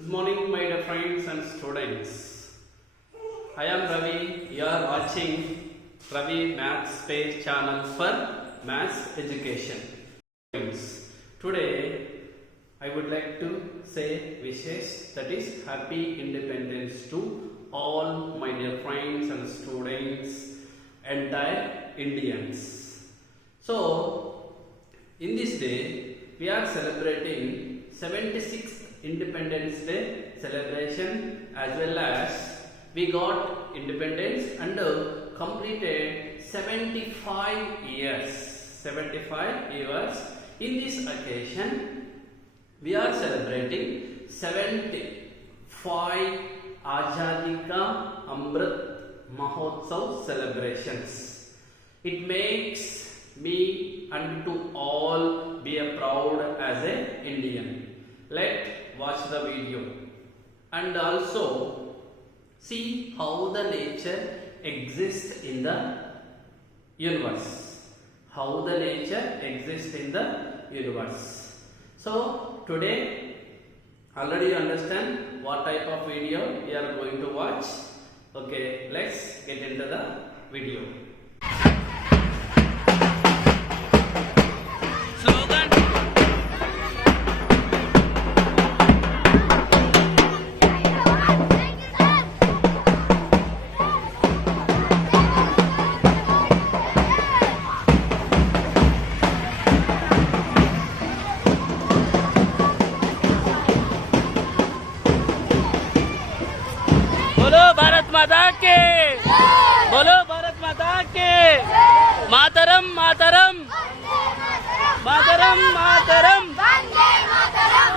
Good morning, my dear friends and students. I am Ravi. You are watching Ravi Maths Page channel for Maths Education. Today, I would like to say wishes, that is Happy Independence to all my dear friends and students, entire Indians. So, in this day, we are celebrating 76th Independence Day celebration, as well as we got independence and completed 75 years. 75 years. In this occasion, we are celebrating 75 Azadi ka Amrit Mahotsav celebrations. It makes me and to all be a proud as an Indian. Let's watch the video and also see how the nature exists in the universe. How the nature exists in the universe. So today already you understand what type of video we are going to watch. Okay, let's get into the video. बोलो भारत माता के, बोलो भारत माता के, मातरम मातरम, मातरम मातरम,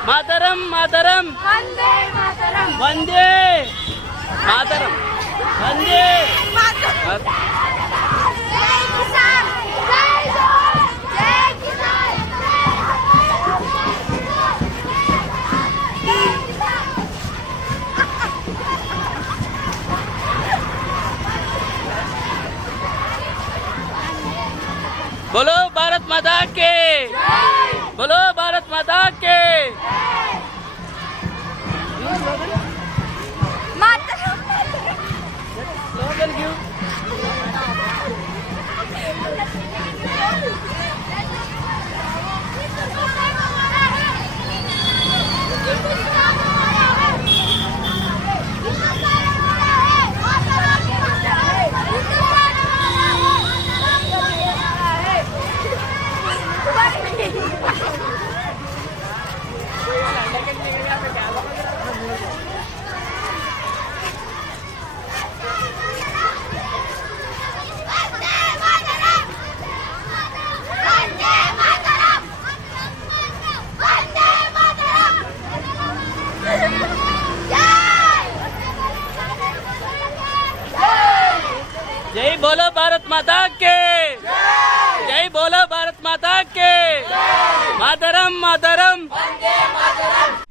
मातरम मातरम, वंदे मातरम, वंदे बोलो भारत माता के, बोलो भारत माता के, जय बोलो भारत माता के, जय बोलो भारत माता के, मातरम मातरम, Vande Mataram.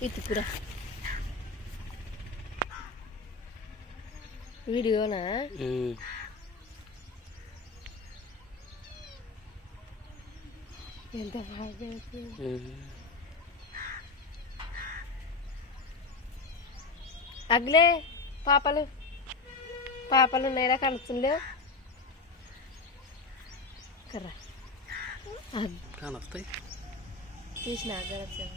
Itu pura video na ఎంత బాగా అగ్లే పాపలు పాపలు నేరా కలుస్తుండే కర్రా కానొస్తాయి తీసిన గరచం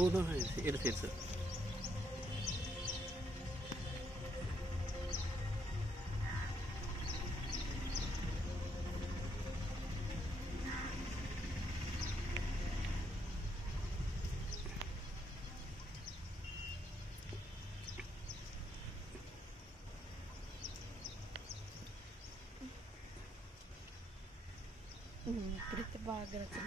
Oh no, it's ఇప్పుడైతే బాగా గరచం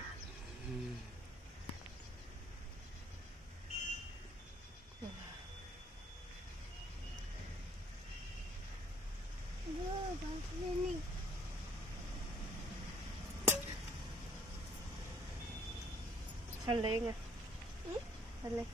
చల్లేగా చల్లే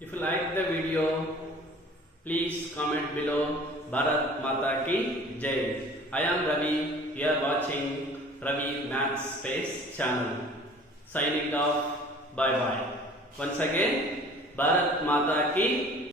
If you like the video, please comment below. Bharat Mata Ki Jai. I am Ravi. You are watching Ravi Maths Space channel. Signing off. Bye bye. Once again, Bharat Mata Ki